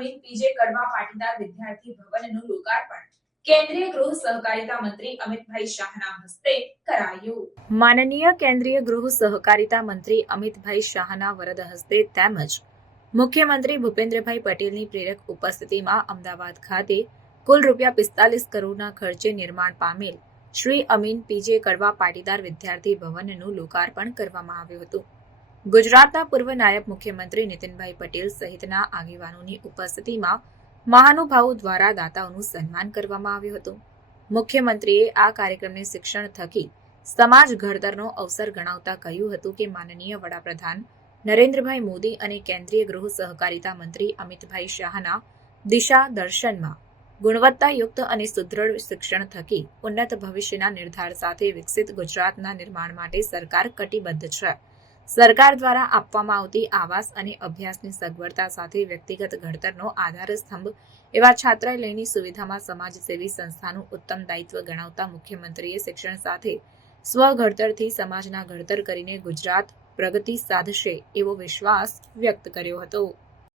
Amin PJ કડવા પાટીદાર વિદ્યાર્થી ભવનનું લોકાર્પણ કેન્દ્રીય ગૃહ સહકારિતા મંત્રી અમિતભાઈ શાહના હસ્તે કરાયું. માનનીય કેન્દ્રીય ગૃહ સહકારિતા મંત્રી અમિતભાઈ શાહના વરદ હસ્તે તેમજ મુખ્યમંત્રી ભૂપેન્દ્રભાઈ પટેલની પ્રેરક ઉપસ્થિતિમાં અમદાવાદ ખાતે કુલ ₹45 કરોડના ખર્ચે નિર્માણ પામેલ શ્રી અમીન પીજે કડવા પાટીદાર વિદ્યાર્થી ભવનનું લોકાર્પણ કરવામાં આવ્યું હતું. ગુજરાતના પૂર્વ નાયબ મુખ્યમંત્રી નીતિનભાઈ પટેલ સહિતના આગેવાનોની ઉપસ્થિતિમાં મહાનુભાવો દ્વારા દાતાઓનું સન્માન કરવામાં આવ્યું હતું. મુખ્યમંત્રીએ આ કાર્યક્રમને શિક્ષણ થકી સમાજ ઘડતરનો અવસર ગણાવતા કહ્યું હતું કે માનનીય વડાપ્રધાન નરેન્દ્રભાઈ મોદી અને કેન્દ્રીય ગૃહ સહકારિતા મંત્રી અમિતભાઈ શાહના દિશા દર્શનમાં ગુણવત્તાયુક્ત અને સુદૃઢ શિક્ષણ થકી ઉન્નત ભવિષ્યના નિર્ધાર સાથે વિકસિત ગુજરાતના નિર્માણ માટે સરકાર કટિબદ્ધ છે. સરકાર દ્વારા આપવામાં આવતી આવાસ અને અભ્યાસની સગવડતા સાથે વ્યક્તિગત ઘડતરનો આધાર સ્તંભ એવા છાત્રાલયની સુવિધામાં સમાજસેવી સંસ્થાનું ઉત્તમ દાયિત્વ ગણાવતા મુખ્યમંત્રીએ શિક્ષણ સાથે સ્વઘડતરથી સમાજના ઘડતર કરીને ગુજરાત પ્રગતિ સાધશે એવો વિશ્વાસ વ્યક્ત કર્યો હતો.